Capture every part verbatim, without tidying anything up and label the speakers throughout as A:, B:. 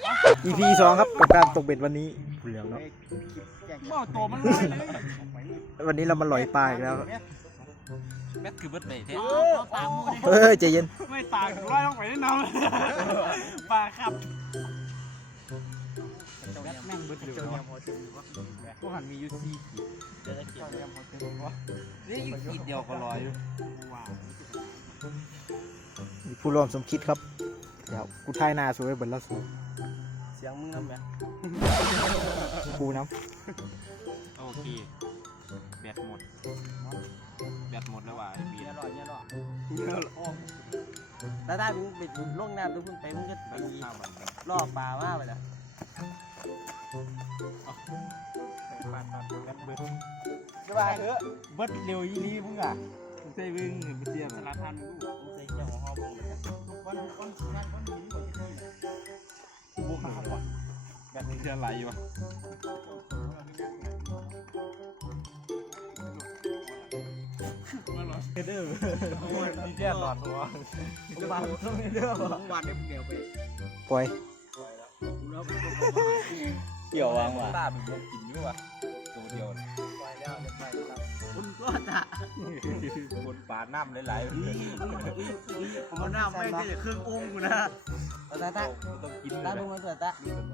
A: อี พี สองครับกับการตกเบ็ดวันนี้ผู้เหลืองเนาะ
B: หม้อโตมันลอยเลย
A: วันนี้เรามาลอยปลาอีกแล้ว
C: แม็กคือเบิร์ดเบย์เท่
A: เฮ้ยใจเย็น
B: ไม่ตายถึงร้อยต้องไปแน่นอนปลาครับแม็กแม่งเบิร์ดอยู่พวกหันมียูซีเจอเกี่ยวกับพอเจอวะ
C: นี่ยิ่งขีดเดียวก็ลอยอยู่
B: ว้าว
A: มีผู้ร่วมสมคิดครับเดี๋ยวกูทายหนาสวยเบิร์ดแล้วสู
B: เสียงมึงนั่นไหม
A: กูน้
C: โอเคแบตหมดแบตหมดแล้วว่ะไอ้เบีย
B: เนี่ย
C: ร์
B: หล่อเนี่ยหล่อแล้วถ้ามึงไปล่องน้ำทุกคนไปมึงจะไป
C: ข้าวมัน
B: ล่อปลามากไปนะปลาตัดแบตเบิร์ดสบายเถอะเบิร์ดเร็วยี่ลีมึงอ่ะมึงใส่มึงมึงเตี้ยมลาทันมึงมึงใส่เกี่ยวของห้องมึงคนคนนั่นคนนี้หมดที่บุกมาครับแบบนี้จะไหลวะเด้อดีแย่หลอดหัวจะมาต้องเด้อวันเดียวไป
A: ำปล่อย
C: เกี่ยววางว่ะตาเป็นพวกกินอยู่ว่ะตัวเดียว
B: ไปแล้วเรียบร้อยครับคุณก็จะ
C: บนปลาน้ำหลายๆ
B: ผมเอาหน้าไม่ได้ครึ่งองค์กูนะตาตา
C: ต้องกิน
B: ตาดูมันเถอะตา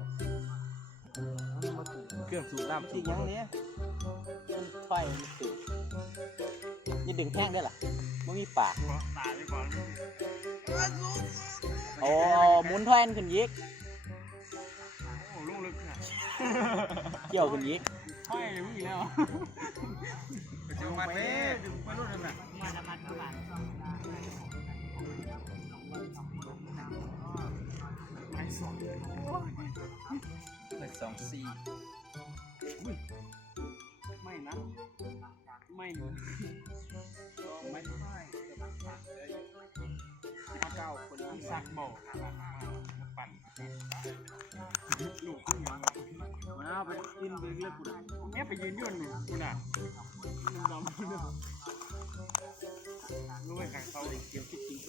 C: เครื่องสูบน้ำ
B: จริงยังนี้ไฟมันติดยิ่ดึงแห้งได้หรอไม่มีปากตายไปก่อนโอ้หมุนแทนขึ้นยิกโอ้ลูกลึกนะเกี่ยวขึ้นยิกไฟไม่มีแล้วดึงมาเต้ดึงไปรุ่นนึงน่ะมาละมันประมาณไอ้สอง
C: สองสี่
B: ไม่นะไม่นะไม่ไม่มาเก้าคนที่ซักบอกปั่นลูกขึ้นมามาไปกินไปเลือกกูนะเนี่ยไปยืนยืนอยู่กูน่ะดำๆรู้ไหมใครเขาเกี่ยวจริง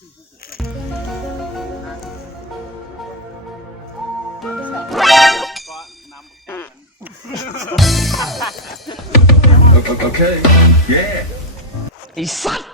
B: ก็น้ำ
D: Okay. Yeah.
A: ไอ้สัตว์